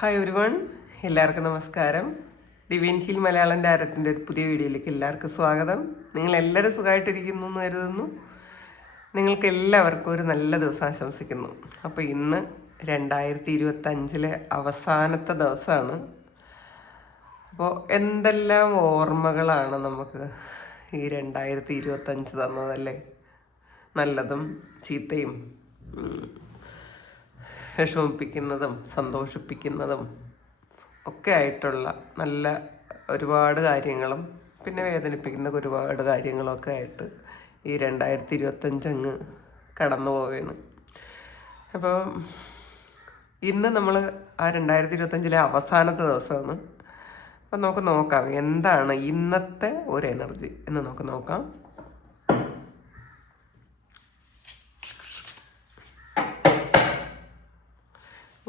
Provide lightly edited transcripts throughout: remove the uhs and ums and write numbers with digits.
Hi everyone, എല്ലാവർക്കും നമസ്കാരം. Divine hill Malayalam ഡയറക്റ്റിൻ്റെ ഒരു പുതിയ വീഡിയോയിലേക്ക് എല്ലാവർക്കും സ്വാഗതം. നിങ്ങളെല്ലാവരും സുഖമായിട്ടിരിക്കുന്നു എന്ന് കരുതുന്നു. നിങ്ങൾക്ക് എല്ലാവർക്കും ഒരു നല്ല ദിവസം ആശംസിക്കുന്നു. അപ്പോൾ ഇന്ന് 2025 അവസാനത്തെ ദിവസമാണ്. അപ്പോൾ എന്തെല്ലാം ഓർമ്മകളാണ് നമുക്ക് ഈ 2025 തന്നതല്ലേ. നല്ലതും ചീത്തയും വിഷമിപ്പിക്കുന്നതും സന്തോഷിപ്പിക്കുന്നതും ഒക്കെ ആയിട്ടുള്ള നല്ല ഒരുപാട് കാര്യങ്ങളും പിന്നെ വേദനിപ്പിക്കുന്ന ഒരുപാട് കാര്യങ്ങളൊക്കെ ആയിട്ട് ഈ 2025 അങ്ങ് കടന്നു പോവുകയാണ്. അപ്പോൾ ഇന്ന് നമ്മൾ ആ 2025 അവസാനത്തെ ദിവസമാണ്. അപ്പം നമുക്ക് നോക്കാം എന്താണ് ഇന്നത്തെ ഒരു എനർജി എന്ന് നമുക്ക് നോക്കാം.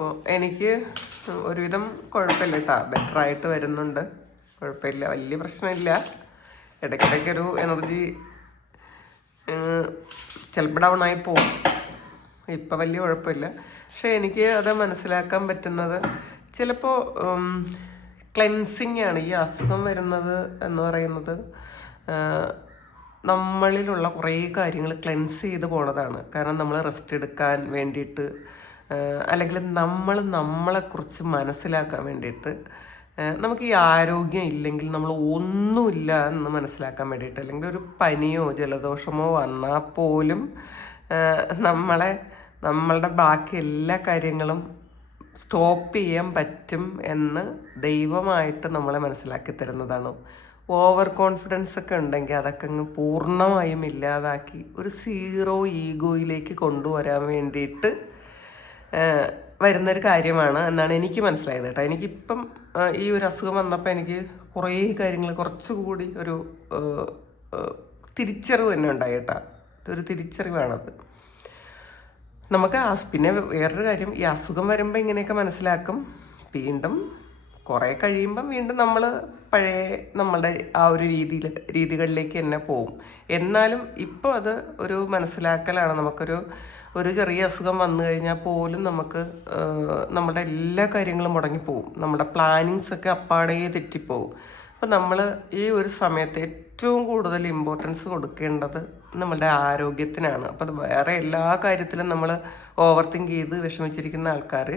അപ്പോൾ എനിക്ക് ഒരുവിധം കുഴപ്പമില്ല കേട്ടോ, ബെറ്ററായിട്ട് വരുന്നുണ്ട്, കുഴപ്പമില്ല, വലിയ പ്രശ്നമില്ല. ഇടയ്ക്കിടയ്ക്കൊരു എനർജി ചിലപ്പോൾ ഡൗൺ ആയി പോകും. ഇപ്പം വലിയ കുഴപ്പമില്ല. പക്ഷേ എനിക്ക് അത് മനസ്സിലാക്കാൻ പറ്റുന്നത് ചിലപ്പോൾ ക്ലെൻസിങ് ആണ് ഈ അസുഖം വരുന്നത് എന്ന് പറയുന്നത്. നമ്മളിലുള്ള കുറേ കാര്യങ്ങൾ ക്ലെൻസ് ചെയ്ത് പോണതാണ്. കാരണം നമ്മൾ റെസ്റ്റ് എടുക്കാൻ വേണ്ടിയിട്ട്, അല്ലെങ്കിൽ നമ്മളെക്കുറിച്ച് മനസ്സിലാക്കാൻ വേണ്ടിയിട്ട്, നമുക്ക് ഈ ആരോഗ്യം ഇല്ലെങ്കിൽ നമ്മൾ ഒന്നുമില്ല എന്ന് മനസ്സിലാക്കാൻ വേണ്ടിയിട്ട്, അല്ലെങ്കിൽ ഒരു പനിയോ ജലദോഷമോ വന്നാൽ പോലും നമ്മളുടെ ബാക്കി എല്ലാ കാര്യങ്ങളും സ്റ്റോപ്പ് ചെയ്യാൻ പറ്റും എന്ന് ദൈവമായിട്ട് നമ്മളെ മനസ്സിലാക്കി തരുന്നതാണ്. ഓവർ കോൺഫിഡൻസ് ഒക്കെ ഉണ്ടെങ്കിൽ അതൊക്കെ അങ്ങ് പൂർണ്ണമായും ഇല്ലാതാക്കി ഒരു സീറോ ഈഗോയിലേക്ക് കൊണ്ടുവരാൻ വേണ്ടിയിട്ട് വരുന്നൊരു കാര്യമാണ് എന്നാണ് എനിക്ക് മനസ്സിലായത് കേട്ടോ. എനിക്കിപ്പം ഈ ഒരു അസുഖം വന്നപ്പോൾ എനിക്ക് കുറേ കാര്യങ്ങൾ കുറച്ചുകൂടി ഒരു തിരിച്ചറിവ് തന്നെ ഉണ്ടായി കേട്ടോ. ഒരു തിരിച്ചറിവാണത് നമുക്ക്. പിന്നെ വേറൊരു കാര്യം, ഈ അസുഖം വരുമ്പോൾ ഇങ്ങനെയൊക്കെ മനസ്സിലാക്കും, വീണ്ടും കുറേ കഴിയുമ്പം വീണ്ടും നമ്മൾ പഴയ നമ്മളുടെ ആ ഒരു രീതികളിലേക്ക് തന്നെ പോവും. എന്നാലും ഇപ്പോൾ അത് ഒരു മനസ്സിലാക്കലാണ്. ഒരു ചെറിയ അസുഖം വന്നു കഴിഞ്ഞാൽ പോലും നമുക്ക് നമ്മുടെ എല്ലാ കാര്യങ്ങളും മുടങ്ങിപ്പോവും, നമ്മുടെ പ്ലാനിങ്സൊക്കെ അപ്പാടെ തെറ്റിപ്പോവും. അപ്പം നമ്മൾ ഈ ഒരു സമയത്ത് ഏറ്റവും കൂടുതൽ ഇമ്പോർട്ടൻസ് കൊടുക്കേണ്ടത് നമ്മളുടെ ആരോഗ്യത്തിനാണ്. അപ്പം അത് വേറെ എല്ലാ കാര്യത്തിലും നമ്മൾ ഓവർ തിങ്ക് ചെയ്ത് വിഷമിച്ചിരിക്കുന്ന ആൾക്കാർ,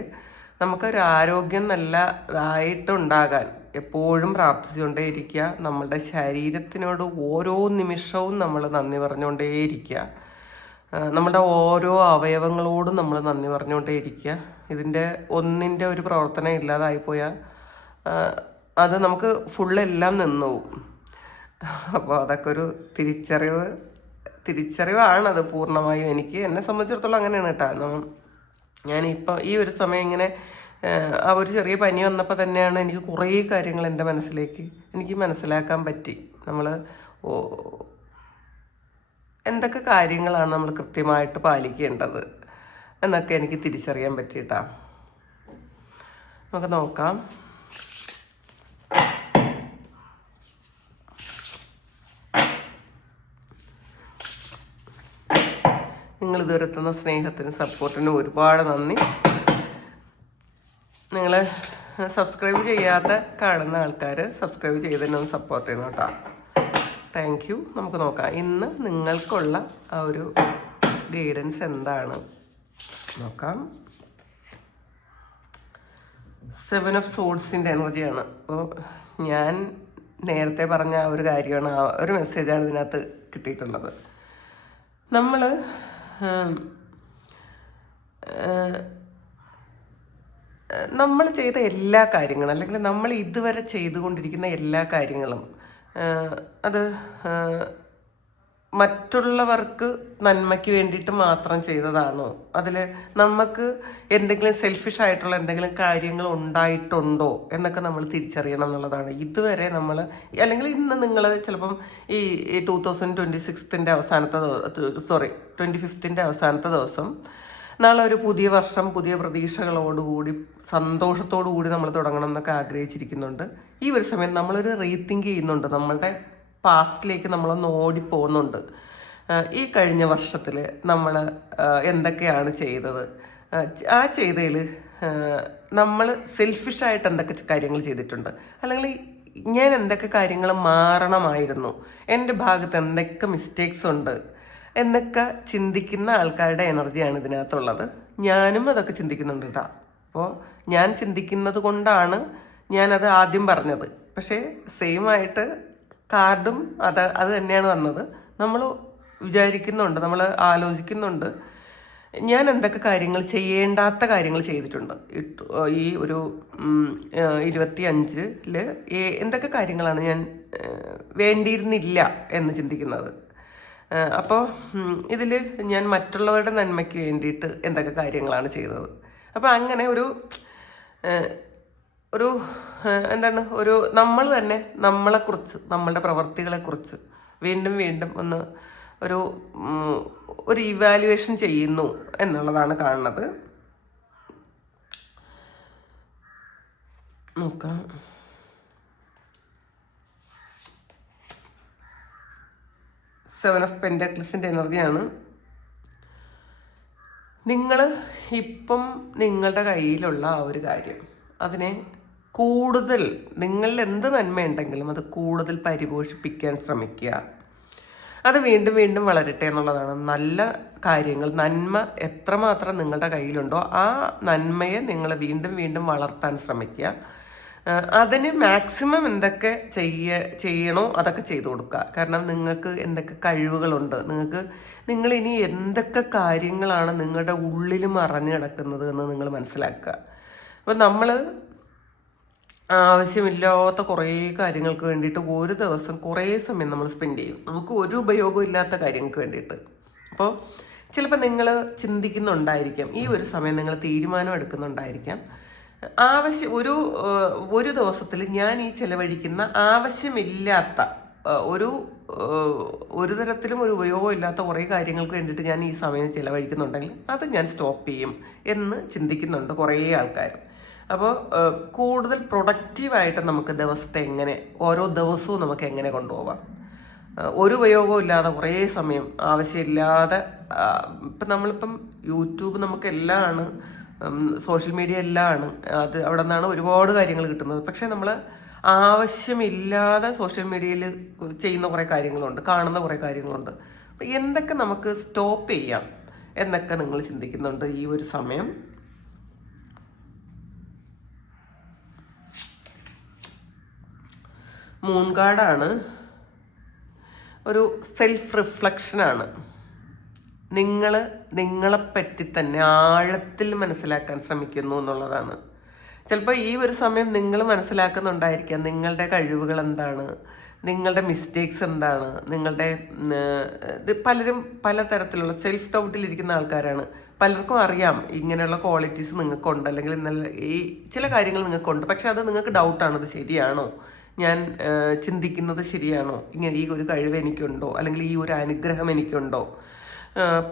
നമുക്കൊരു ആരോഗ്യം നല്ലതായിട്ടുണ്ടാകാൻ എപ്പോഴും പ്രാർത്ഥിച്ചുകൊണ്ടേയിരിക്കുക. നമ്മളുടെ ശരീരത്തിനോട് ഓരോ നിമിഷവും നമ്മൾ നന്ദി പറഞ്ഞുകൊണ്ടേയിരിക്കുക. നമ്മുടെ ഓരോ അവയവങ്ങളോടും നമ്മൾ നന്ദി പറഞ്ഞുകൊണ്ടേയിരിക്കുക. ഇതിൻ്റെ ഒന്നിൻ്റെ ഒരു പ്രവർത്തനം ഇല്ലാതായിപ്പോയാൽ അത് നമുക്ക് ഫുള്ളെല്ലാം നിന്നുപോകും. അപ്പോൾ അതൊക്കെ ഒരു തിരിച്ചറിവാണത് പൂർണ്ണമായും. എന്നെ സംബന്ധിച്ചിടത്തോളം അങ്ങനെയാണ് കേട്ടോ. ഞാനിപ്പോൾ ഈ ഒരു സമയം ഇങ്ങനെ ആ ഒരു ചെറിയ പനി വന്നപ്പോൾ തന്നെയാണ് എനിക്ക് കുറേ കാര്യങ്ങൾ എൻ്റെ മനസ്സിലേക്ക് എനിക്ക് മനസ്സിലാക്കാൻ പറ്റി. നമ്മൾ എന്തൊക്കെ കാര്യങ്ങളാണ് നമ്മൾ കൃത്യമായിട്ട് പാലിക്കേണ്ടത് എന്നൊക്കെ എനിക്ക് തിരിച്ചറിയാൻ പറ്റിയിട്ടാ. നമുക്ക് നോക്കാം. നിങ്ങൾ ഇതുവരെ എത്തുന്ന സ്നേഹത്തിനും സപ്പോർട്ടിനും ഒരുപാട് നന്ദി. നിങ്ങൾ സബ്സ്ക്രൈബ് ചെയ്യാത്ത കാണുന്ന ആൾക്കാർ സബ്സ്ക്രൈബ് ചെയ്തതിനെ ഒന്ന് സപ്പോർട്ട് ചെയ്യണം കേട്ടോ. Thank you. നമുക്ക് നോക്കാം ഇന്ന് നിങ്ങൾക്കുള്ള ആ ഒരു ഗൈഡൻസ് എന്താണ് നോക്കാം. 7 ഓഫ് സോഡ്സിൻ്റെ എനർജിയാണ്. അപ്പോൾ ഞാൻ നേരത്തെ പറഞ്ഞ ആ ഒരു കാര്യമാണ്, ആ ഒരു മെസ്സേജാണ് ഇതിനകത്ത് കിട്ടിയിട്ടുള്ളത്. നമ്മൾ ചെയ്ത എല്ലാ കാര്യങ്ങളും, അല്ലെങ്കിൽ നമ്മൾ ഇതുവരെ ചെയ്തുകൊണ്ടിരിക്കുന്ന എല്ലാ കാര്യങ്ങളും അത് മറ്റുള്ളവർക്ക് നന്മയ്ക്ക് വേണ്ടിയിട്ട് മാത്രം ചെയ്തതാണോ, അതിൽ നമുക്ക് എന്തെങ്കിലും സെൽഫിഷ് ആയിട്ടുള്ള എന്തെങ്കിലും കാര്യങ്ങൾ ഉണ്ടായിട്ടുണ്ടോ എന്നൊക്കെ നമ്മൾ തിരിച്ചറിയണം എന്നുള്ളതാണ്. ഇതുവരെ നമ്മൾ, അല്ലെങ്കിൽ ഇന്ന് നിങ്ങൾ ചിലപ്പം ഈ 2026 അവസാനത്തെ 25 അവസാനത്തെ ദിവസം, നാളെ ഒരു പുതിയ വർഷം പുതിയ പ്രതീക്ഷകളോടുകൂടി സന്തോഷത്തോടു കൂടി നമ്മൾ തുടങ്ങണം എന്നൊക്കെ ആഗ്രഹിച്ചിരിക്കുന്നുണ്ട്. ഈ ഒരു സമയം നമ്മളൊരു റീതിങ്ക് ചെയ്യുന്നുണ്ട്, നമ്മളുടെ പാസ്റ്റിലേക്ക് നമ്മളൊന്ന് ഓടിപ്പോകുന്നുണ്ട്. ഈ കഴിഞ്ഞ വർഷത്തിൽ നമ്മൾ എന്തൊക്കെയാണ് ചെയ്തത്, ആ ചെയ്തതിൽ നമ്മൾ സെൽഫിഷായിട്ട് എന്തൊക്കെ കാര്യങ്ങൾ ചെയ്തിട്ടുണ്ട്, അല്ലെങ്കിൽ ഞാൻ എന്തൊക്കെ കാര്യങ്ങൾ മാറണമായിരുന്നു, എൻ്റെ ഭാഗത്ത് എന്തൊക്കെ മിസ്റ്റേക്സ് ഉണ്ട് എന്നൊക്കെ ചിന്തിക്കുന്ന ആൾക്കാരുടെ എനർജിയാണ് ഇതിനകത്തുള്ളത്. ഞാനും അതൊക്കെ ചിന്തിക്കുന്നുണ്ട് കേട്ടോ. അപ്പോൾ ഞാൻ ചിന്തിക്കുന്നത് കൊണ്ടാണ് ഞാനത് ആദ്യം പറഞ്ഞത്. പക്ഷേ സെയിം ആയിട്ട് കാർഡും അത് തന്നെയാണ് വന്നത്. നമ്മൾ വിചാരിക്കുന്നുണ്ട്, നമ്മൾ ആലോചിക്കുന്നുണ്ട്, ഞാൻ എന്തൊക്കെ കാര്യങ്ങൾ ചെയ്യേണ്ടാത്ത കാര്യങ്ങൾ ചെയ്തിട്ടുണ്ട്. ഈ ഒരു 25-ൽ എന്തൊക്കെ കാര്യങ്ങളാണ് ഞാൻ വേണ്ടിയിരുന്നില്ല എന്ന് ചിന്തിക്കുന്നത്. അപ്പോൾ ഇതിൽ ഞാൻ മറ്റുള്ളവരുടെ നന്മയ്ക്ക് വേണ്ടിയിട്ട് എന്തൊക്കെ കാര്യങ്ങളാണ് ചെയ്തത്. അപ്പോൾ അങ്ങനെ ഒരു എന്താണ്, നമ്മൾ തന്നെ നമ്മളെക്കുറിച്ച്, നമ്മളുടെ പ്രവർത്തികളെക്കുറിച്ച് വീണ്ടും വീണ്ടും ഒരു ഇവാലുവേഷൻ ചെയ്യുന്നു എന്നുള്ളതാണ് കാണുന്നത്. നോക്കാം. സെവൻ ഓഫ് പെൻറ്റാക്കിൾസിൻ്റെ എനർജിയാണ്. നിങ്ങൾ ഇപ്പം നിങ്ങളുടെ കയ്യിലുള്ള ആ ഒരു കാര്യം, അതിനെ കൂടുതൽ, നിങ്ങളിൽ എന്ത് നന്മയുണ്ടെങ്കിലും അത് കൂടുതൽ പരിപോഷിപ്പിക്കാൻ ശ്രമിക്കുക. അത് വീണ്ടും വീണ്ടും വളരട്ടെ എന്നുള്ളതാണ്. നല്ല കാര്യങ്ങൾ, നന്മ എത്രമാത്രം നിങ്ങളുടെ കയ്യിലുണ്ടോ ആ നന്മയെ നിങ്ങൾ വീണ്ടും വീണ്ടും വളർത്താൻ ശ്രമിക്കുക. അതിന് മാക്സിമം എന്തൊക്കെ ചെയ്യണോ അതൊക്കെ ചെയ്തു കൊടുക്കുക. കാരണം നിങ്ങൾക്ക് എന്തൊക്കെ കഴിവുകളുണ്ട്, നിങ്ങളിനി എന്തൊക്കെ കാര്യങ്ങളാണ് നിങ്ങളുടെ ഉള്ളിൽ മറഞ്ഞു കിടക്കുന്നത് എന്ന് നിങ്ങൾ മനസ്സിലാക്കുക. അപ്പോൾ നമ്മൾ ആവശ്യമില്ലാത്ത കുറേ കാര്യങ്ങൾക്ക് വേണ്ടിയിട്ട് ഒരു ദിവസം കുറേ സമയം നമ്മൾ സ്പെൻഡ് ചെയ്യും, നമുക്ക് ഒരു ഉപയോഗം ഇല്ലാത്ത കാര്യങ്ങൾക്ക് വേണ്ടിയിട്ട്. അപ്പോൾ ചിലപ്പോൾ നിങ്ങൾ ചിന്തിക്കുന്നുണ്ടായിരിക്കാം, ഈ ഒരു സമയം നിങ്ങൾ തീരുമാനം എടുക്കുന്നുണ്ടായിരിക്കാം, ഒരു ദിവസത്തിൽ ഞാൻ ഈ ചിലവഴിക്കുന്ന ആവശ്യമില്ലാത്ത ഒരു തരത്തിലും ഒരു ഉപയോഗം ഇല്ലാത്ത കുറേ കാര്യങ്ങൾക്ക് വേണ്ടിയിട്ട് ഞാൻ ഈ സമയം ചിലവഴിക്കുന്നുണ്ടെങ്കിൽ അത് ഞാൻ സ്റ്റോപ്പ് ചെയ്യും എന്ന് ചിന്തിക്കുന്നുണ്ട് കുറേ ആൾക്കാർ. അപ്പോൾ കൂടുതൽ പ്രൊഡക്റ്റീവായിട്ട് നമുക്ക് ദിവസത്തെ ഓരോ ദിവസവും നമുക്ക് എങ്ങനെ കൊണ്ടുപോകാം, ഒരു ഉപയോഗവും ഇല്ലാതെ കുറേ സമയം ആവശ്യമില്ലാതെ. നമ്മളിപ്പം യൂട്യൂബ് നമുക്ക് എല്ലാമാണ്, സോഷ്യൽ മീഡിയ എല്ലാമാണ്, അവിടെ നിന്നാണ് ഒരുപാട് കാര്യങ്ങൾ കിട്ടുന്നത്. പക്ഷേ നമ്മൾ ആവശ്യമില്ലാതെ സോഷ്യൽ മീഡിയയിൽ ചെയ്യുന്ന കുറേ കാര്യങ്ങളുണ്ട്, കാണുന്ന കുറേ കാര്യങ്ങളുണ്ട്. അപ്പം എന്തൊക്കെ നമുക്ക് സ്റ്റോപ്പ് ചെയ്യാം എന്നൊക്കെ നിങ്ങൾ ചിന്തിക്കുന്നുണ്ട് ഈ ഒരു സമയം. മൂൺ കാർഡാണ്. ഒരു സെൽഫ് റിഫ്ലക്ഷനാണ്. നിങ്ങളെപ്പറ്റി തന്നെ ആഴത്തിൽ മനസ്സിലാക്കാൻ ശ്രമിക്കുന്നു എന്നുള്ളതാണ്. ചിലപ്പോൾ ഈ ഒരു സമയം നിങ്ങൾ മനസ്സിലാക്കുന്നുണ്ടായിരിക്കാം നിങ്ങളുടെ കഴിവുകൾ എന്താണ്, നിങ്ങളുടെ മിസ്റ്റേക്സ് എന്താണ്, പലരും പലതരത്തിലുള്ള സെൽഫ് ഡൗട്ടിലിരിക്കുന്ന ആൾക്കാരാണ്. പലർക്കും അറിയാം ഇങ്ങനെയുള്ള ക്വാളിറ്റീസ് നിങ്ങൾക്കുണ്ട്, അല്ലെങ്കിൽ ഈ ചില കാര്യങ്ങൾ നിങ്ങൾക്കുണ്ട്. പക്ഷെ അത് നിങ്ങൾക്ക് ഡൗട്ടാണ്, ഇത് ശരിയാണോ, ഞാൻ ചിന്തിക്കുന്നത് ശരിയാണോ, ഇങ്ങനെ ഈ ഒരു കഴിവ് എനിക്കുണ്ടോ, അല്ലെങ്കിൽ ഈ ഒരു അനുഗ്രഹം എനിക്കുണ്ടോ.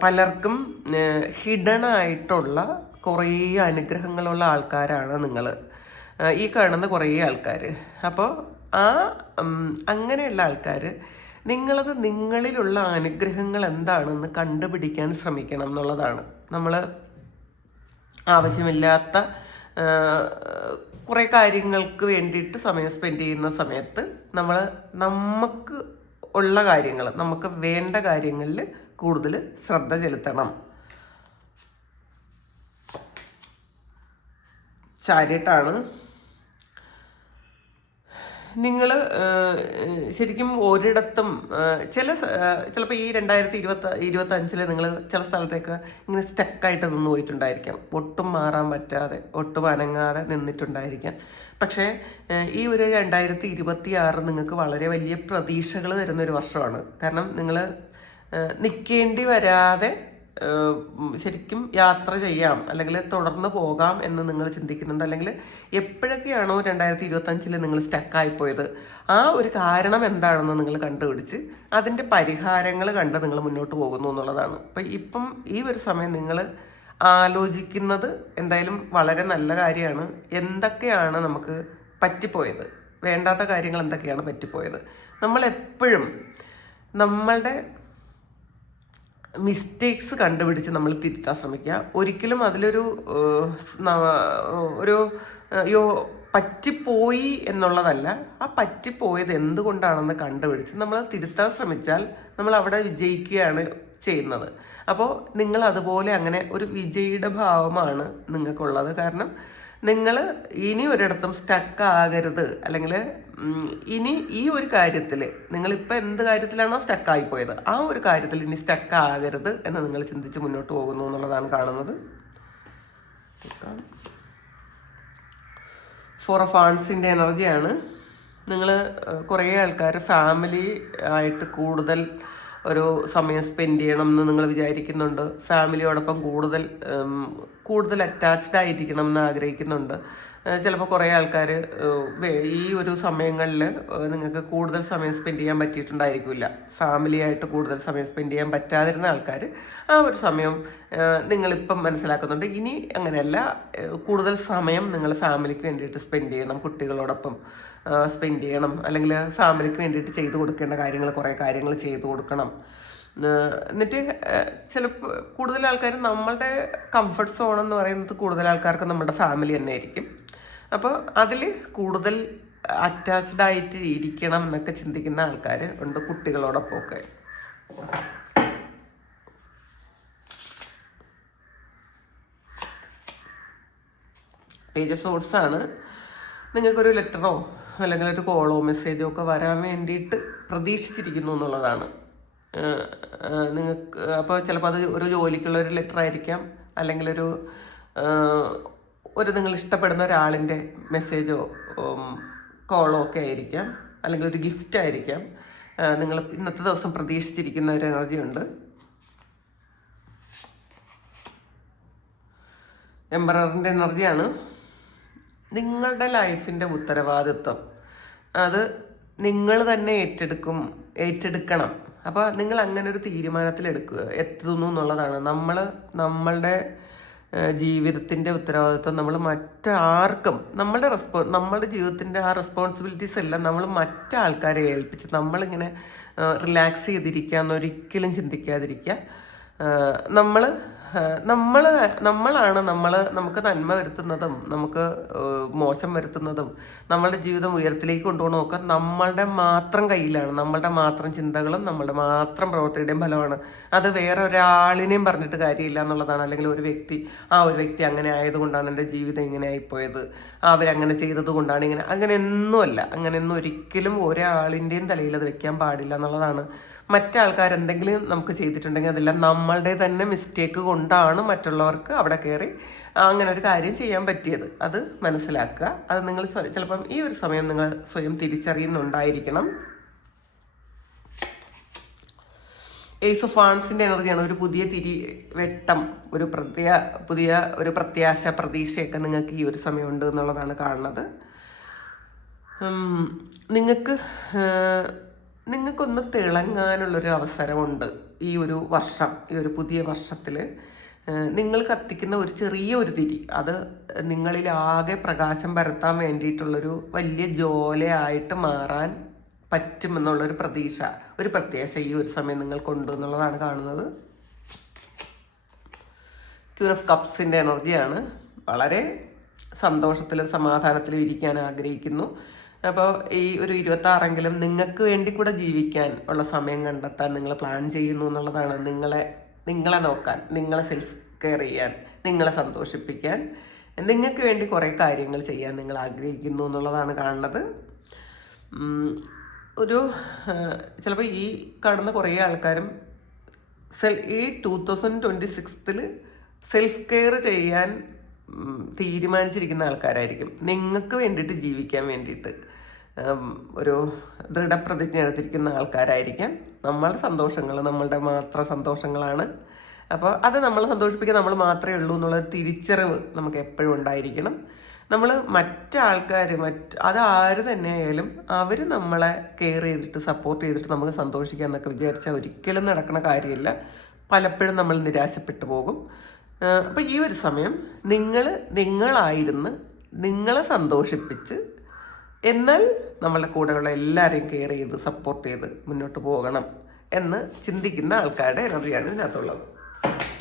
പലർക്കും ഹിഡൺ ആയിട്ടുള്ള കുറേ അനുഗ്രഹങ്ങളുള്ള ആൾക്കാരാണ് നിങ്ങൾ, ഈ കാണുന്ന കുറേ ആൾക്കാർ. അപ്പോൾ അങ്ങനെയുള്ള ആൾക്കാർ നിങ്ങളിലുള്ള അനുഗ്രഹങ്ങൾ എന്താണെന്ന് കണ്ടുപിടിക്കാൻ ശ്രമിക്കണം എന്നുള്ളതാണ്. നമ്മൾ ആവശ്യമില്ലാത്ത കുറേ കാര്യങ്ങൾക്ക് വേണ്ടിയിട്ട് സമയം സ്പെൻഡ് ചെയ്യുന്ന സമയത്ത് നമുക്ക് ഉള്ള കാര്യങ്ങൾ, നമുക്ക് വേണ്ട കാര്യങ്ങളിൽ കൂടുതൽ ശ്രദ്ധ ചെലുത്തണം. ചാരിയറ്റാണ്. നിങ്ങൾ ശരിക്കും ഒരിടത്തും ചിലപ്പോൾ ഈ 2025 നിങ്ങൾ ചില സ്ഥലത്തേക്ക് ഇങ്ങനെ സ്റ്റക്കായിട്ട് നിന്ന് പോയിട്ടുണ്ടായിരിക്കാം, ഒട്ടും മാറാൻ പറ്റാതെ, ഒട്ടും അനങ്ങാതെ നിന്നിട്ടുണ്ടായിരിക്കാം. പക്ഷേ ഈ ഒരു 2026 നിങ്ങൾക്ക് വളരെ വലിയ പ്രതീക്ഷകൾ തരുന്നൊരു വർഷമാണ്. കാരണം നിങ്ങൾ നിൽക്കേണ്ടി വരാതെ ശരിക്കും യാത്ര ചെയ്യാം, അല്ലെങ്കിൽ തുടർന്ന് പോകാം എന്ന് നിങ്ങൾ ചിന്തിക്കുന്നുണ്ട്. അല്ലെങ്കിൽ എപ്പോഴൊക്കെയാണോ 2025 നിങ്ങൾ സ്റ്റക്കായിപ്പോയത് ആ ഒരു കാരണം എന്താണെന്ന് നിങ്ങൾ കണ്ടുപിടിച്ച് അതിൻ്റെ പരിഹാരങ്ങൾ കണ്ട് നിങ്ങൾ മുന്നോട്ട് പോകുന്നു എന്നുള്ളതാണ്. അപ്പം ഇപ്പം ഈ ഒരു സമയം നിങ്ങൾ ആലോചിക്കുന്നത് എന്തായാലും വളരെ നല്ല കാര്യമാണ്. എന്തൊക്കെയാണ് നമുക്ക് പറ്റിപ്പോയത്, വേണ്ടാത്ത കാര്യങ്ങൾ എന്തൊക്കെയാണ് പറ്റിപ്പോയത്. നമ്മളെപ്പോഴും നമ്മളുടെ മിസ്റ്റേക്സ് കണ്ടുപിടിച്ച് നമ്മൾ തിരുത്താൻ ശ്രമിക്കുക. ഒരിക്കലും അതിലൊരു ഒരു യോ പറ്റിപ്പോയി എന്നുള്ളതല്ല, ആ പറ്റിപ്പോയത് എന്തുകൊണ്ടാണെന്ന് കണ്ടുപിടിച്ച് നമ്മൾ തിരുത്താൻ ശ്രമിച്ചാൽ നമ്മൾ അവിടെ വിജയിക്കുകയാണ് ചെയ്യുന്നത്. അപ്പോൾ നിങ്ങൾ അതുപോലെ അങ്ങനെ ഒരു വിജയിയുടെ ഭാവമാണ് നിങ്ങൾക്കുള്ളത്. കാരണം നിങ്ങൾ ഇനി ഒരിടത്തും സ്റ്റക്ക് ആകരുത്, അല്ലെങ്കിൽ ഇനി ഈ ഒരു കാര്യത്തിൽ നിങ്ങളിപ്പോൾ എന്ത് കാര്യത്തിലാണോ സ്റ്റക്കായിപ്പോയത് ആ ഒരു കാര്യത്തിൽ ഇനി സ്റ്റക്ക് ആകരുത് എന്ന് നിങ്ങൾ ചിന്തിച്ച് മുന്നോട്ട് പോകുന്നു എന്നുള്ളതാണ് കാണുന്നത്. ഫോർ ഓഫ് വാൻസിൻ്റെ എനർജിയാണ്. നിങ്ങൾ കുറേ ആൾക്കാർ ഫാമിലി ആയിട്ട് കൂടുതൽ ഒരു സമയം സ്പെൻഡ് ചെയ്യണം എന്ന് നിങ്ങൾ വിചാരിക്കുന്നുണ്ട്. ഫാമിലിയോടൊപ്പം കൂടുതൽ അറ്റാച്ച്ഡ് ആയിരിക്കണം എന്ന് ആഗ്രഹിക്കുന്നുണ്ട്. ചിലപ്പോൾ കുറേ ആൾക്കാർ ഈ ഒരു സമയങ്ങളിൽ നിങ്ങൾക്ക് കൂടുതൽ സമയം സ്പെൻഡ് ചെയ്യാൻ പറ്റിയിട്ടുണ്ടായിരിക്കില്ല. ഫാമിലിയായിട്ട് കൂടുതൽ സമയം സ്പെൻഡ് ചെയ്യാൻ പറ്റാതിരുന്ന ആൾക്കാർ ആ ഒരു സമയം നിങ്ങളിപ്പം മനസ്സിലാക്കുന്നുണ്ട്. ഇനി അങ്ങനെയല്ല, കൂടുതൽ സമയം നിങ്ങൾ ഫാമിലിക്ക് വേണ്ടിയിട്ട് സ്പെൻഡ് ചെയ്യണം, കുട്ടികളോടൊപ്പം സ്പെൻഡ് ചെയ്യണം, അല്ലെങ്കിൽ ഫാമിലിക്ക് വേണ്ടിയിട്ട് ചെയ്തു കൊടുക്കേണ്ട കാര്യങ്ങൾ കുറേ കാര്യങ്ങൾ ചെയ്തു കൊടുക്കണം. എന്നിട്ട് ചിലപ്പോൾ കൂടുതൽ ആൾക്കാർ നമ്മളുടെ കംഫർട്ട് സോൺ എന്ന് പറയുന്നത് കൂടുതൽ ആൾക്കാർക്ക് നമ്മുടെ ഫാമിലി തന്നെ ആയിരിക്കും. അപ്പോൾ അതിൽ കൂടുതൽ അറ്റാച്ച്ഡ് ആയിട്ട് ഇരിക്കണം എന്നൊക്കെ ചിന്തിക്കുന്ന ആൾക്കാർ ഉണ്ട് കുട്ടികളോടൊപ്പം ഒക്കെ. പേജ് ഓഫ് സോർട്സ് ആണ്. നിങ്ങൾക്കൊരു ലെറ്ററോ അല്ലെങ്കിൽ ഒരു കോളോ മെസ്സേജോ ഒക്കെ വരാൻ വേണ്ടിയിട്ട് പ്രതീക്ഷിച്ചിരിക്കുന്നു എന്നുള്ളതാണ് നിങ്ങൾക്ക്. അപ്പോൾ ചിലപ്പോൾ അത് ഒരു ജോലിക്കുള്ള ഒരു ലെറ്റർ ആയിരിക്കാം, അല്ലെങ്കിൽ ഒരു നിങ്ങൾ ഇഷ്ടപ്പെടുന്ന ഒരാളിൻ്റെ മെസ്സേജോ കോളോ ഒക്കെ ആയിരിക്കാം, അല്ലെങ്കിൽ ഒരു ഗിഫ്റ്റ് ആയിരിക്കാം. നിങ്ങൾ ഇന്നത്തെ ദിവസം പ്രതീക്ഷിച്ചിരിക്കുന്ന ഒരു എനർജി ഉണ്ട്. എംപററിൻ്റെ എനർജിയാണ്. നിങ്ങളുടെ ലൈഫിൻ്റെ ഉത്തരവാദിത്വം അത് നിങ്ങൾ തന്നെ ഏറ്റെടുക്കണം. അപ്പോൾ നിങ്ങൾ അങ്ങനെ ഒരു തീരുമാനത്തിൽ എത്തുന്നു എന്നുള്ളതാണ്. നമ്മളുടെ ജീവിതത്തിൻ്റെ ഉത്തരവാദിത്വം നമ്മൾ മറ്റാർക്കും നമ്മളുടെ ജീവിതത്തിൻ്റെ ആ റെസ്പോൺസിബിലിറ്റീസ് എല്ലാം നമ്മൾ മറ്റാൾക്കാരെ ഏൽപ്പിച്ച് നമ്മളിങ്ങനെ റിലാക്സ് ചെയ്തിരിക്കുക എന്നൊരിക്കലും ചിന്തിക്കാതിരിക്കുക. നമ്മളാണ് നമുക്ക് നന്മ വരുത്തുന്നതും നമുക്ക് മോശം വരുത്തുന്നതും നമ്മളുടെ ജീവിതം ഉയരത്തിലേക്ക് കൊണ്ടുപോകണം നോക്കുക നമ്മളുടെ മാത്രം കയ്യിലാണ്. നമ്മളുടെ മാത്രം ചിന്തകളും നമ്മളുടെ മാത്രം പ്രവൃത്തിയുടെയും ഫലമാണ്. അത് വേറെ ഒരാളിനെയും പറഞ്ഞിട്ട് കാര്യമില്ല എന്നുള്ളതാണ്. അല്ലെങ്കിൽ ഒരു വ്യക്തി അങ്ങനെ ആയതുകൊണ്ടാണ് എൻ്റെ ജീവിതം ഇങ്ങനെ ആയിപ്പോയത്, അവരങ്ങനെ ചെയ്തത് കൊണ്ടാണ് ഇങ്ങനെ, അങ്ങനെയൊന്നുമല്ല. അങ്ങനെയൊന്നും ഒരിക്കലും ഒരാളിൻ്റെയും തലയിൽ അത് വെക്കാൻ പാടില്ല എന്നുള്ളതാണ്. മറ്റാൾക്കാരെന്തെങ്കിലും നമുക്ക് ചെയ്തിട്ടുണ്ടെങ്കിൽ അതെല്ലാം നമ്മളുടെ തന്നെ മിസ്റ്റേക്ക് കൊണ്ടാണ് മറ്റുള്ളവർക്ക് അവിടെ കയറി അങ്ങനെ ഒരു കാര്യം ചെയ്യാൻ പറ്റിയത്. അത് മനസ്സിലാക്കുക. അത് നിങ്ങൾ ചിലപ്പം ഈ ഒരു സമയം നിങ്ങൾ സ്വയം തിരിച്ചറിയുന്നുണ്ടായിരിക്കണം. ഏസ് ഓഫ് വാൻസിൻ്റെ എനർജിയാണ്. ഒരു പുതിയ വെട്ടം, പുതിയ ഒരു പ്രത്യാശ, പ്രതീക്ഷയൊക്കെ നിങ്ങൾക്ക് ഈ ഒരു സമയമുണ്ട് എന്നുള്ളതാണ് കാണുന്നത്. നിങ്ങൾക്കൊന്ന് തിളങ്ങാനുള്ളൊരു അവസരമുണ്ട് ഈ ഒരു പുതിയ വർഷത്തിൽ. നിങ്ങൾ കത്തിക്കുന്ന ഒരു ചെറിയൊരു തിരി അത് നിങ്ങളിൽ ആകെ പ്രകാശം പരത്താൻ വേണ്ടിയിട്ടുള്ളൊരു വലിയ ജ്വാലയായിട്ട് മാറാൻ പറ്റുമെന്നുള്ളൊരു പ്രത്യാശ ഈ ഒരു സമയം നിങ്ങൾക്കുണ്ട് എന്നുള്ളതാണ് കാണുന്നത്. ക്യൂൻ ഓഫ് കപ്സിൻ്റെ എനർജിയാണ്. വളരെ സന്തോഷത്തിലും സമാധാനത്തിലും ഇരിക്കാൻ ആഗ്രഹിക്കുന്നു. അപ്പോൾ ഈ ഒരു 26 നിങ്ങൾക്ക് വേണ്ടി കൂടെ ജീവിക്കാൻ ഉള്ള സമയം കണ്ടെത്താൻ നിങ്ങൾ പ്ലാൻ ചെയ്യുന്നു എന്നുള്ളതാണ്. നിങ്ങളെ നോക്കാൻ, നിങ്ങളെ സെൽഫ് കെയർ ചെയ്യാൻ, നിങ്ങളെ സന്തോഷിപ്പിക്കാൻ, നിങ്ങൾക്ക് വേണ്ടി കുറേ കാര്യങ്ങൾ ചെയ്യാൻ നിങ്ങൾ ആഗ്രഹിക്കുന്നു എന്നുള്ളതാണ് കാണുന്നത്. ചിലപ്പോൾ ഈ കാണുന്ന കുറേ ആൾക്കാരും ഈ 2026 സെൽഫ് കെയർ ചെയ്യാൻ തീരുമാനിച്ചിരിക്കുന്ന ആൾക്കാരായിരിക്കും. നിങ്ങൾക്ക് വേണ്ടിയിട്ട് ജീവിക്കാൻ വേണ്ടിയിട്ട് ഒരു ദൃഢപ്രതിജ്ഞ എടുത്തിരിക്കുന്ന ആൾക്കാരായിരിക്കാം. നമ്മളുടെ സന്തോഷങ്ങൾ നമ്മളുടെ മാത്രം സന്തോഷങ്ങളാണ്. അപ്പോൾ അത് നമ്മളെ സന്തോഷിപ്പിക്കാൻ നമ്മൾ മാത്രമേ ഉള്ളൂ എന്നുള്ള തിരിച്ചറിവ് നമുക്ക് എപ്പോഴും ഉണ്ടായിരിക്കണം. നമ്മൾ മറ്റാൾക്കാർ അത് ആര് തന്നെ ആയാലും അവർ നമ്മളെ കെയർ ചെയ്തിട്ട് സപ്പോർട്ട് ചെയ്തിട്ട് നമുക്ക് സന്തോഷിക്കുക എന്നൊക്കെ വിചാരിച്ചാൽ ഒരിക്കലും നടക്കുന്ന കാര്യമില്ല. പലപ്പോഴും നമ്മൾ നിരാശപ്പെട്ടു പോകും. അപ്പോൾ ഈ ഒരു സമയം നിങ്ങളായിരുന്ന് നിങ്ങളെ സന്തോഷിപ്പിച്ച് എന്നാൽ നമ്മളുടെ കൂടെയുള്ള എല്ലാവരെയും കെയർ ചെയ്ത് സപ്പോർട്ട് ചെയ്ത് മുന്നോട്ട് പോകണം എന്ന് ചിന്തിക്കുന്ന ആൾക്കാരുടെ എനർജിയാണ് ഇതിനകത്തുള്ളത്.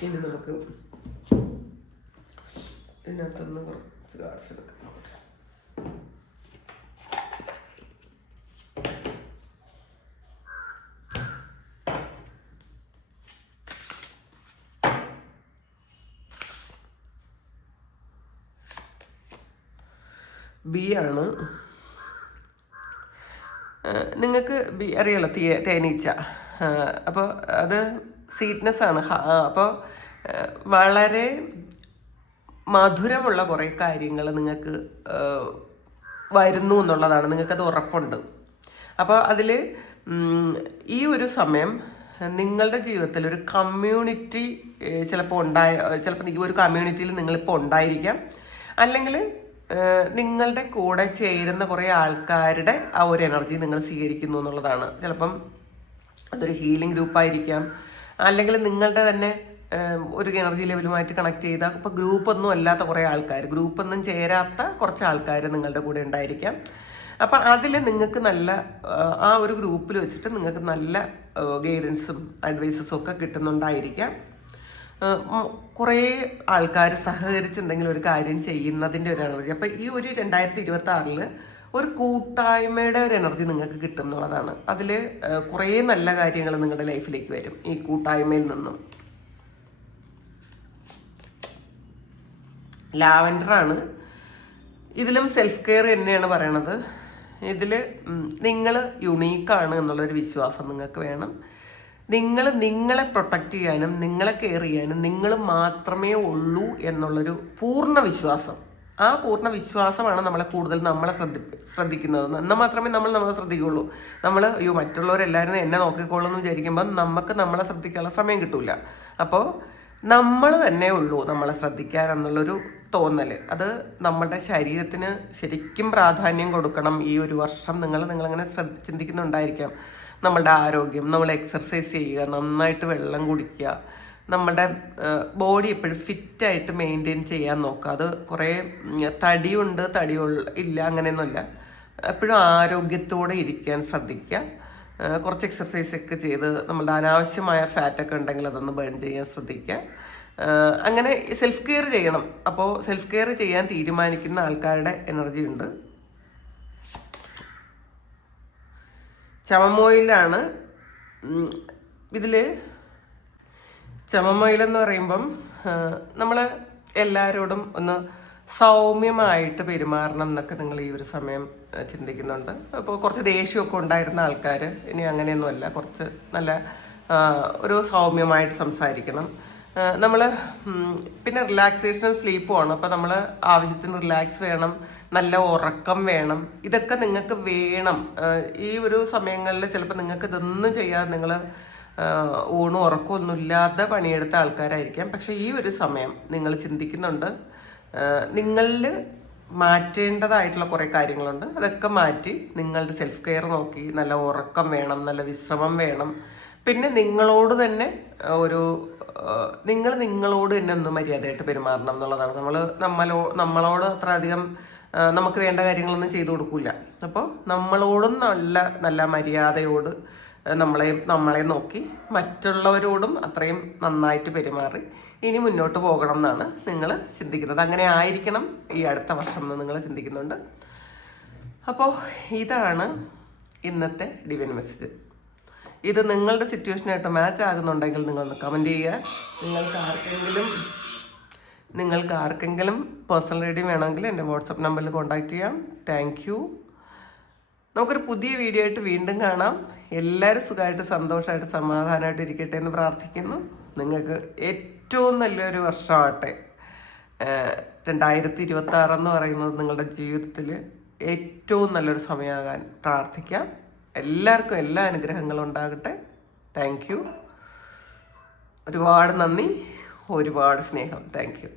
ഇനി നമുക്ക് ഇതിനകത്തുനിന്ന് കുറച്ച് കാർഡ്സ് എടുക്കാം. ബി ആണ്. നിങ്ങൾക്ക് ബി അറിയാലോ, തേനീച്ച. അപ്പോൾ അത് സ്വീറ്റ്നെസ് ആണ്. അപ്പോൾ വളരെ മധുരമുള്ള കുറേ കാര്യങ്ങൾ നിങ്ങൾക്ക് വരുന്നു എന്നുള്ളതാണ്, നിങ്ങൾക്കത് ഉറപ്പുണ്ട്. അപ്പോൾ അതിൽ ഈ ഒരു സമയം നിങ്ങളുടെ ജീവിതത്തിൽ ഒരു കമ്മ്യൂണിറ്റി ചിലപ്പോൾ ചിലപ്പോൾ ഈ ഒരു കമ്മ്യൂണിറ്റിയിൽ നിങ്ങളിപ്പോൾ ഉണ്ടായിരിക്കാം, അല്ലെങ്കിൽ നിങ്ങളുടെ കൂടെ ചേരുന്ന കുറേ ആൾക്കാരുടെ ആ ഒരു എനർജി നിങ്ങൾ സ്വീകരിക്കുന്നു എന്നുള്ളതാണ്. ചിലപ്പം അതൊരു ഹീലിംഗ് ഗ്രൂപ്പായിരിക്കാം, അല്ലെങ്കിൽ നിങ്ങളുടെ തന്നെ ഒരു എനർജി ലെവലുമായിട്ട് കണക്ട് ചെയ്ത, ഇപ്പോൾ ഗ്രൂപ്പൊന്നും അല്ലാത്ത കുറേ ആൾക്കാർ, ഗ്രൂപ്പൊന്നും ചേരാത്ത കുറച്ച് ആൾക്കാർ നിങ്ങളുടെ കൂടെ ഉണ്ടായിരിക്കാം. അപ്പം അതിൽ നിങ്ങൾക്ക് നല്ല ആ ഒരു ഗ്രൂപ്പിൽ വെച്ചിട്ട് നിങ്ങൾക്ക് നല്ല ഗൈഡൻസും അഡ്വൈസസും ഒക്കെ കിട്ടുന്നുണ്ടായിരിക്കാം. കുറേ ആൾക്കാർ സഹകരിച്ച് എന്തെങ്കിലും ഒരു കാര്യം ചെയ്യുന്നതിൻ്റെ ഒരു എനർജി. അപ്പോൾ ഈ ഒരു 2026 ഒരു കൂട്ടായ്മയുടെ ഒരു എനർജി നിങ്ങൾക്ക് കിട്ടുന്നുള്ളതാണ്. അതിൽ കുറേ നല്ല കാര്യങ്ങൾ നിങ്ങളുടെ ലൈഫിലേക്ക് വരും ഈ കൂട്ടായ്മയിൽ നിന്നും. ലാവൻഡറാണ്. ഇതിലും സെൽഫ് കെയർ തന്നെയാണ് പറയണത്. ഇതിൽ നിങ്ങൾ യുണീക്കാണ് എന്നുള്ളൊരു വിശ്വാസം നിങ്ങൾക്ക് വേണം. നിങ്ങളെ പ്രൊട്ടക്റ്റ് ചെയ്യാനും നിങ്ങളെ കെയർ ചെയ്യാനും നിങ്ങൾ മാത്രമേ ഉള്ളൂ എന്നുള്ളൊരു പൂർണ്ണ വിശ്വാസം. ആ പൂർണ്ണ വിശ്വാസമാണ് നമ്മളെ കൂടുതൽ ശ്രദ്ധിക്കുന്നത്. എന്നാൽ മാത്രമേ നമ്മളെ ശ്രദ്ധിക്കുകയുള്ളൂ. അയ്യോ മറ്റുള്ളവരെല്ലാവരും എന്നെ നോക്കിക്കോളൂ എന്ന് വിചാരിക്കുമ്പോൾ നമുക്ക് നമ്മളെ ശ്രദ്ധിക്കാനുള്ള സമയം കിട്ടൂല. അപ്പോൾ നമ്മൾ തന്നെ ഉള്ളൂ നമ്മളെ ശ്രദ്ധിക്കാൻ എന്നുള്ളൊരു തോന്നൽ. അത് നമ്മളുടെ ശരീരത്തിന് ശരിക്കും പ്രാധാന്യം കൊടുക്കണം. ഈ ഒരു വർഷം നിങ്ങളങ്ങനെ ചിന്തിക്കുന്നുണ്ടായിരിക്കാം. നമ്മളുടെ ആരോഗ്യം, നമ്മൾ എക്സർസൈസ് ചെയ്യുക, നന്നായിട്ട് വെള്ളം കുടിക്കുക, നമ്മളുടെ ബോഡി എപ്പോഴും ഫിറ്റായിട്ട് മെയിൻറ്റെയിൻ ചെയ്യാൻ നോക്കുക. അത് കുറേ തടിയുണ്ട് ഇല്ല അങ്ങനെയൊന്നുമില്ല, എപ്പോഴും ആരോഗ്യത്തോടെ ഇരിക്കാൻ ശ്രദ്ധിക്കുക. കുറച്ച് എക്സർസൈസൊക്കെ ചെയ്ത് നമ്മളുടെ അനാവശ്യമായ ഫാറ്റൊക്കെ ഉണ്ടെങ്കിൽ അതൊന്ന് ബേൺ ചെയ്യാൻ ശ്രദ്ധിക്കുക. അങ്ങനെ സെൽഫ് കെയർ ചെയ്യണം. അപ്പോൾ സെൽഫ് കെയർ ചെയ്യാൻ തീരുമാനിക്കുന്ന ആൾക്കാരുടെ എനർജി ഉണ്ട്. ചമമോയിലാണ്. ഇതിൽ ചമമോയിലെന്ന് പറയുമ്പം നമ്മൾ എല്ലാവരോടും ഒന്ന് സൗമ്യമായിട്ട് പെരുമാറണം എന്നൊക്കെ നിങ്ങൾ ഈ ഒരു സമയം ചിന്തിക്കുന്നുണ്ട്. അപ്പോൾ കുറച്ച് ദേഷ്യമൊക്കെ ഉണ്ടായിരുന്ന ആൾക്കാർ ഇനി അങ്ങനെയൊന്നുമല്ല, കുറച്ച് നല്ല ഒരു സൗമ്യമായിട്ട് സംസാരിക്കണം. നമ്മൾ പിന്നെ റിലാക്സേഷനും സ്ലീപ്പുമാണ്. അപ്പോൾ നമ്മൾ ആവശ്യത്തിന് റിലാക്സ് വേണം, നല്ല ഉറക്കം വേണം, ഇതൊക്കെ നിങ്ങൾക്ക് വേണം. ഈ ഒരു സമയങ്ങളിൽ ചിലപ്പോൾ നിങ്ങൾക്ക് ഇതൊന്നും ചെയ്യാതെ നിങ്ങൾ ഊണും ഉറക്കമൊന്നും ഇല്ലാതെ പണിയെടുത്ത ആൾക്കാരായിരിക്കാം. പക്ഷേ ഈ ഒരു സമയം നിങ്ങൾ ചിന്തിക്കുന്നുണ്ട്, നിങ്ങളിൽ മാറ്റേണ്ടതായിട്ടുള്ള കുറേ കാര്യങ്ങളുണ്ട്. അതൊക്കെ മാറ്റി നിങ്ങളുടെ സെൽഫ് കെയർ നോക്കി നല്ല ഉറക്കം വേണം, നല്ല വിശ്രമം വേണം. പിന്നെ നിങ്ങളോട് തന്നെ നിങ്ങളോട് തന്നെ ഒന്ന് മര്യാദയായിട്ട് പെരുമാറണം എന്നുള്ളതാണ്. നമ്മളോട് അത്ര അധികം നമുക്ക് വേണ്ട കാര്യങ്ങളൊന്നും ചെയ്തു കൊടുക്കില്ല. അപ്പോൾ നമ്മളോടും നല്ല മര്യാദയോട് നമ്മളെ നോക്കി മറ്റുള്ളവരോടും അത്രയും നന്നായിട്ട് പെരുമാറി ഇനി മുന്നോട്ട് പോകണം എന്നാണ് നിങ്ങൾ ചിന്തിക്കുന്നത്. അങ്ങനെ ആയിരിക്കണം ഈ അടുത്ത വർഷം എന്ന് നിങ്ങൾ ചിന്തിക്കുന്നുണ്ട്. അപ്പോൾ ഇതാണ് ഇന്നത്തെ ഡിവൈൻ മെസ്സേജ്. ഇത് നിങ്ങളുടെ സിറ്റുവേഷനായിട്ട് മാച്ച് ആകുന്നുണ്ടെങ്കിൽ നിങ്ങളൊന്ന് കമൻറ്റ് ചെയ്യുക. നിങ്ങൾക്ക് ആർക്കെങ്കിലും പേഴ്സണൽ റീഡിങ് വേണമെങ്കിൽ എൻ്റെ വാട്സപ്പ് നമ്പറിൽ കോൺടാക്റ്റ് ചെയ്യാം. Thank you. നമുക്കൊരു പുതിയ വീഡിയോ ആയിട്ട് വീണ്ടും കാണാം. എല്ലാവരും സുഖമായിട്ട് സന്തോഷമായിട്ട് സമാധാനമായിട്ട് ഇരിക്കട്ടെ എന്ന് പ്രാർത്ഥിക്കുന്നു. നിങ്ങൾക്ക് ഏറ്റവും നല്ലൊരു വർഷമാകട്ടെ. 2026 എന്ന് പറയുന്നത് നിങ്ങളുടെ ജീവിതത്തിൽ ഏറ്റവും നല്ലൊരു സമയമാകാൻ പ്രാർത്ഥിക്കാം. എല്ലാവർക്കും എല്ലാ അനുഗ്രഹങ്ങളും ഉണ്ടാകട്ടെ. Thank you. ഒരുപാട് നന്ദി, ഒരുപാട് സ്നേഹം. Thank you.